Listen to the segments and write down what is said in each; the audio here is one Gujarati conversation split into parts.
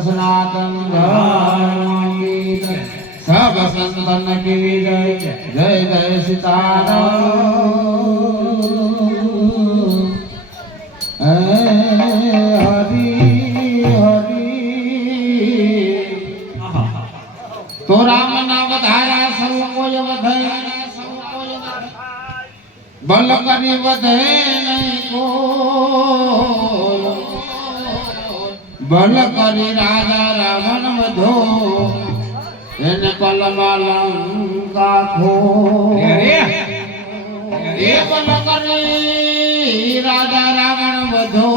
સનાતન. સબ સંતન કી જય જય જય સીતારામ તો રામ ના વધારા સૌ કોઈ વધે બલ કરી વધે નહીં કોઈ બલ કરી રાજા રાવણ વધો. એને કલમાં લંકા ખો એ બલ કરી રાજા રાવણ વધો.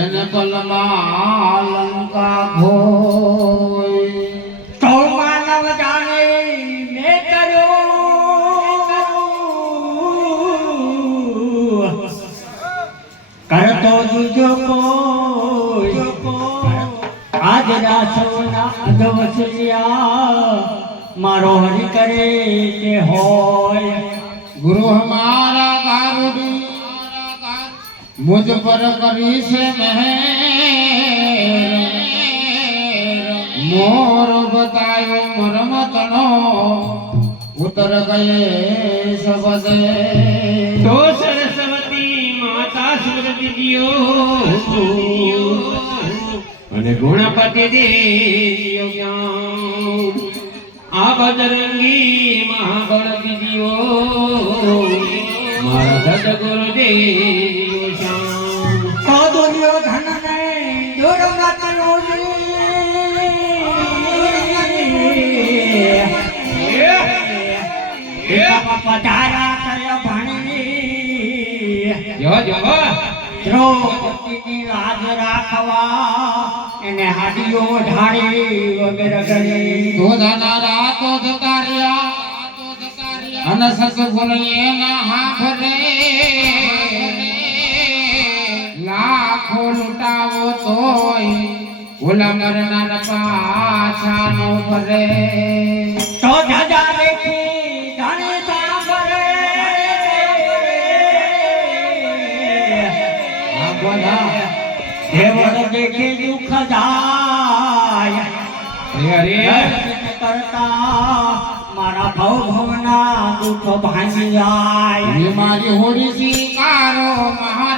એને કલમાં લંકા આજ રાસોના અધવસલિયા મારો હરિ કરે કે હોય. ગુરુ હમારા ગારુડી મુજ પર કરી છે મહેર. મોર બતાયો મરમતનો ઉતર ગયે સબદે તો સરસ્વતી માતા દિયો. અને ગુણપતિ આ બજરંગી મહાબળ વિધિઓ મારા સદગુરુ દેવ શ્યામ. તો દુર્યોધન ને દુર્ગત પધારા કર ભણી જો જો એને હાડીઓ ઢાળી વગેરે કરી તો ધનારા તો ધકાર્યા. અને ના હાથ રે લાખો લૂંટાવો તોય ઓલા મરનાર પાછા નો ભરે તો ધજા દેખી ધણી સાંભળે. આ દેખી દુઃખ જાય. દર્શન કરતા મારા ભવ ભવના દુઃખ ભાંગી જાય. મારી હોડી સ્વીકારો મહારાજ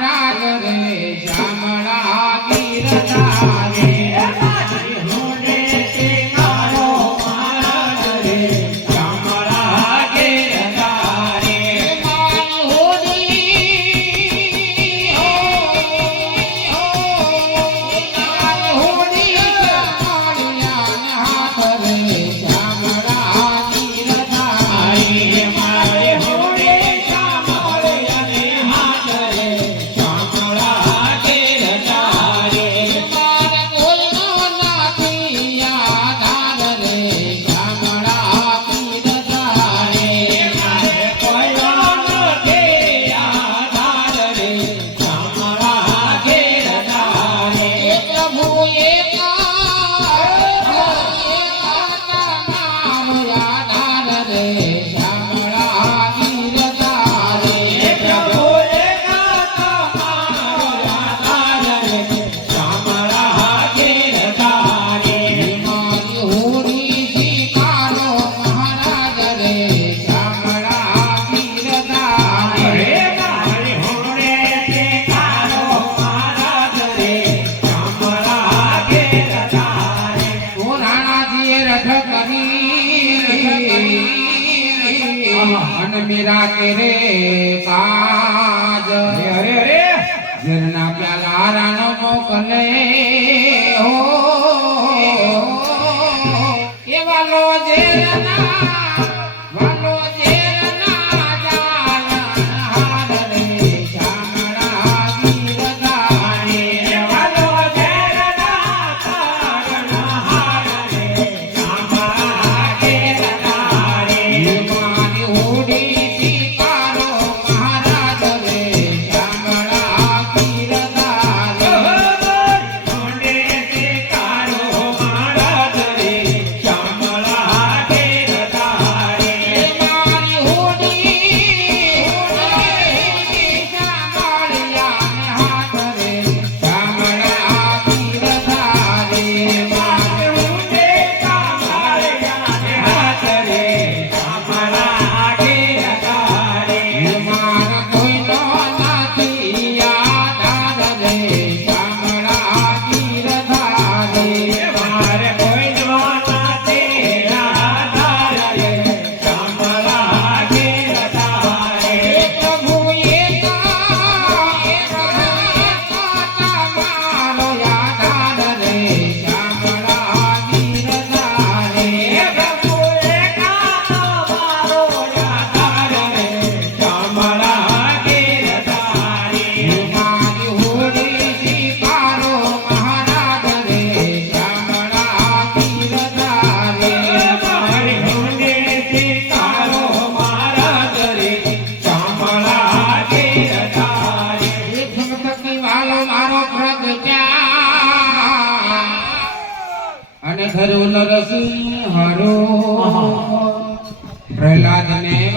ધર્યો નરસિંહ હરો. પ્રહલાદ ને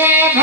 એ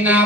na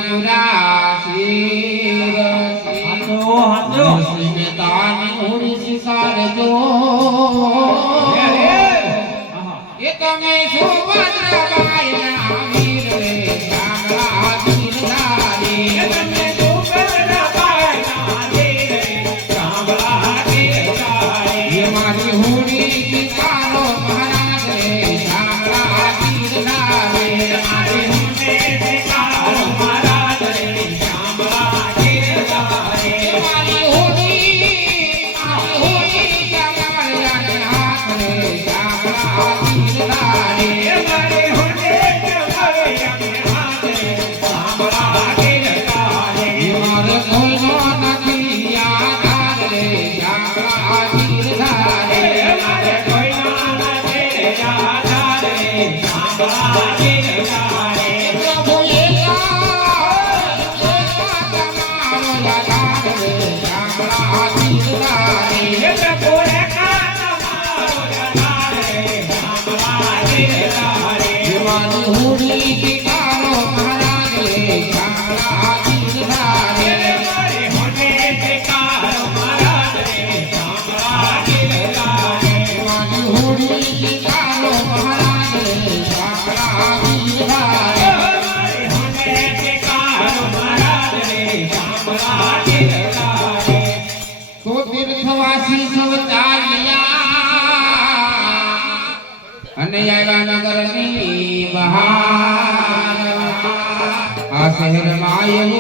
આ શહેરમાં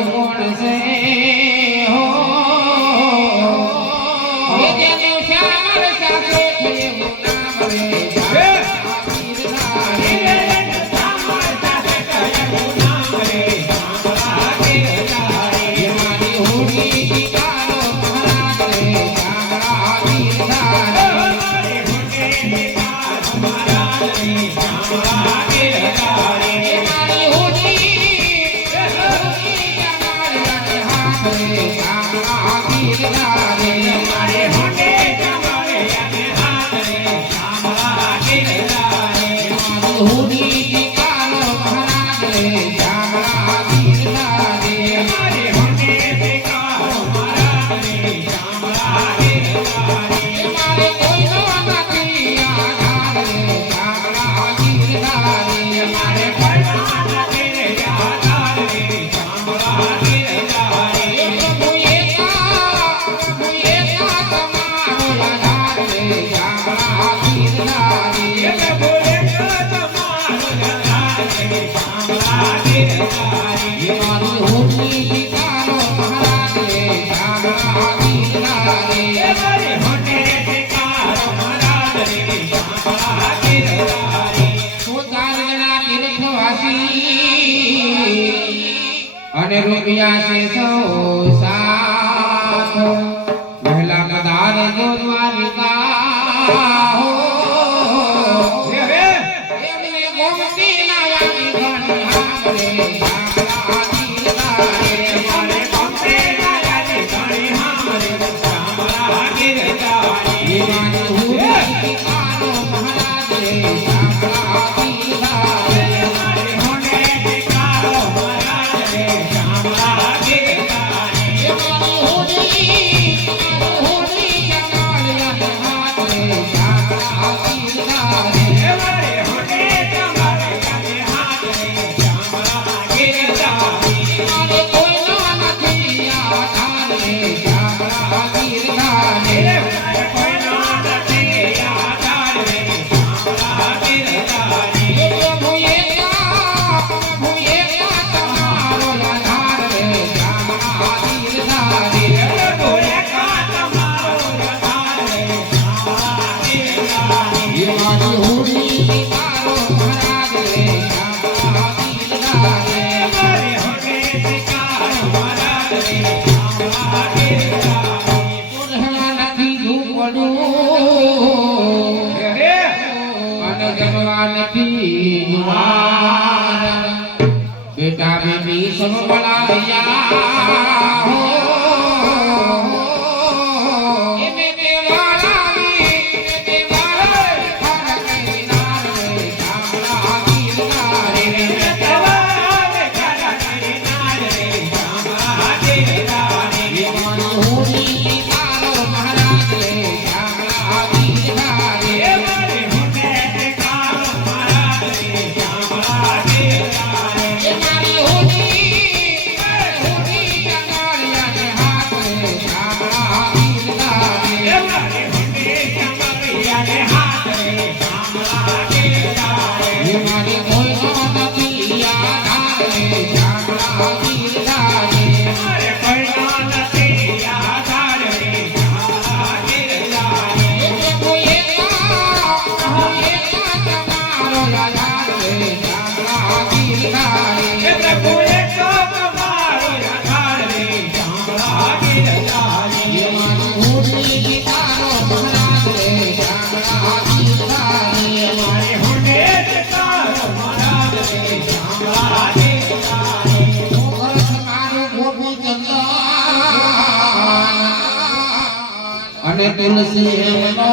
તુલસી એમનો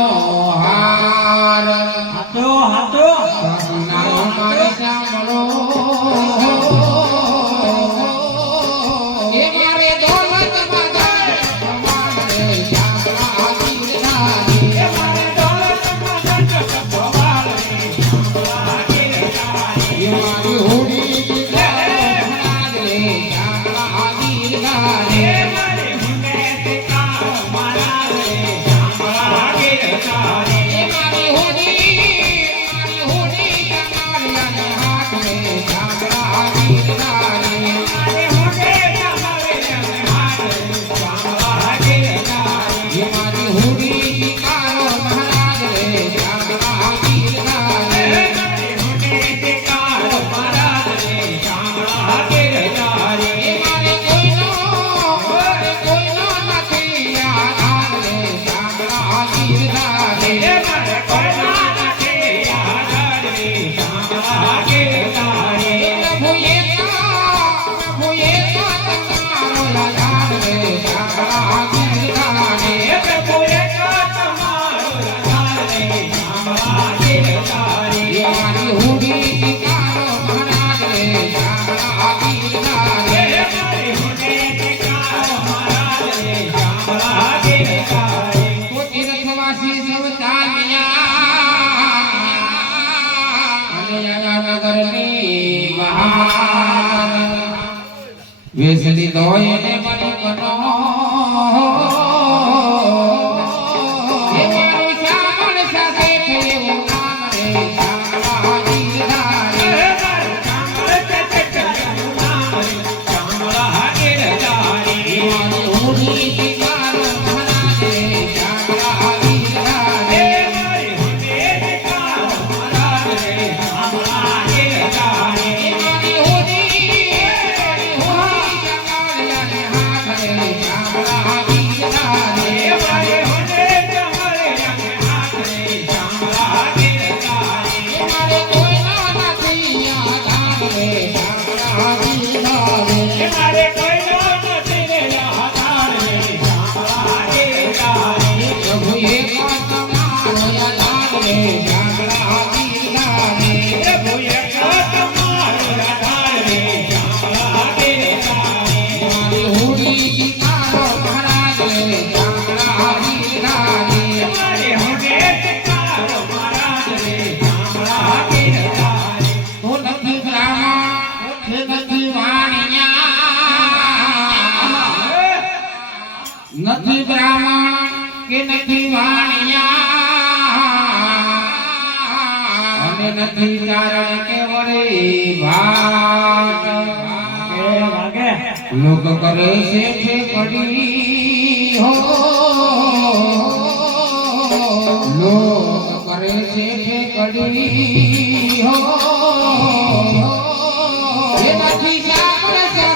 હાર સાધુના બેસડી નો એને મારી કનો કરે છે પડી હો લોક કરે છે કડી હો એમાંથી સાંભળે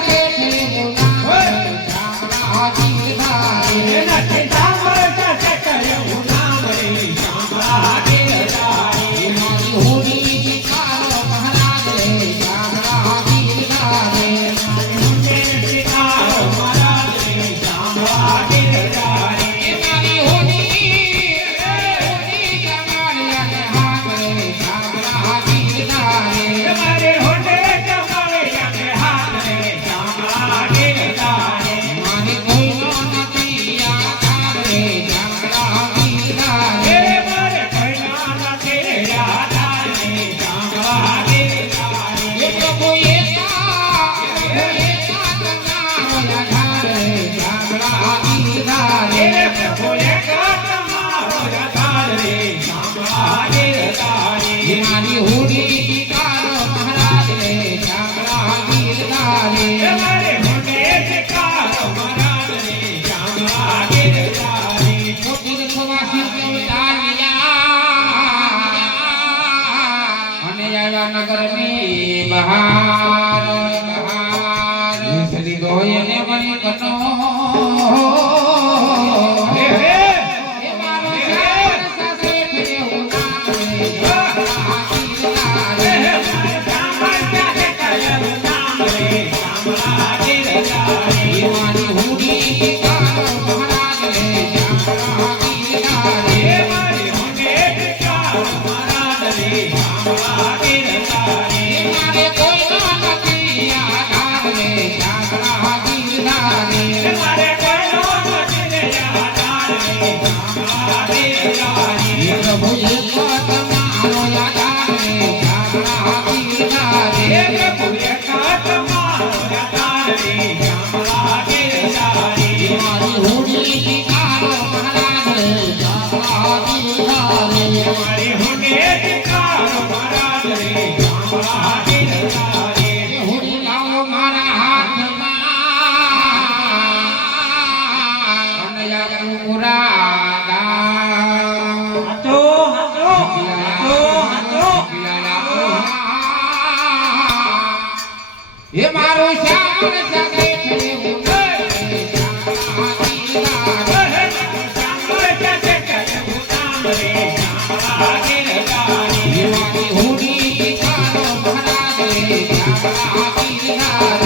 રે શામળા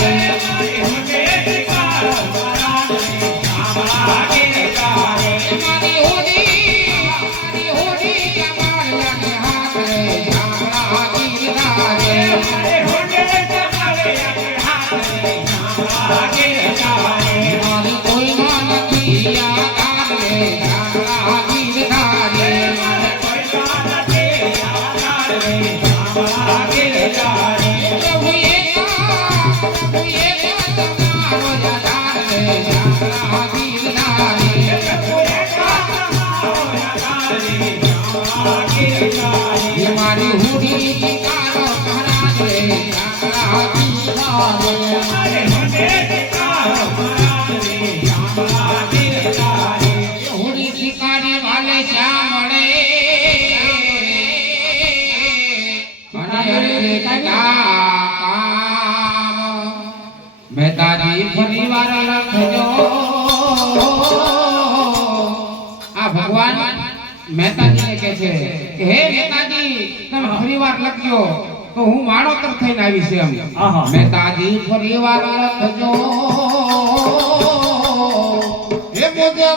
મેં તારી ફરી વાર લખજો આ ભગવાન મહેતાજીને કહે છે કે હે મહેતાજી તમે ફરી વાર લખજો. તો હું માળો થઈને આવી છે એમ. મહેતાજી ફરી વાર લખજો. હે મુજે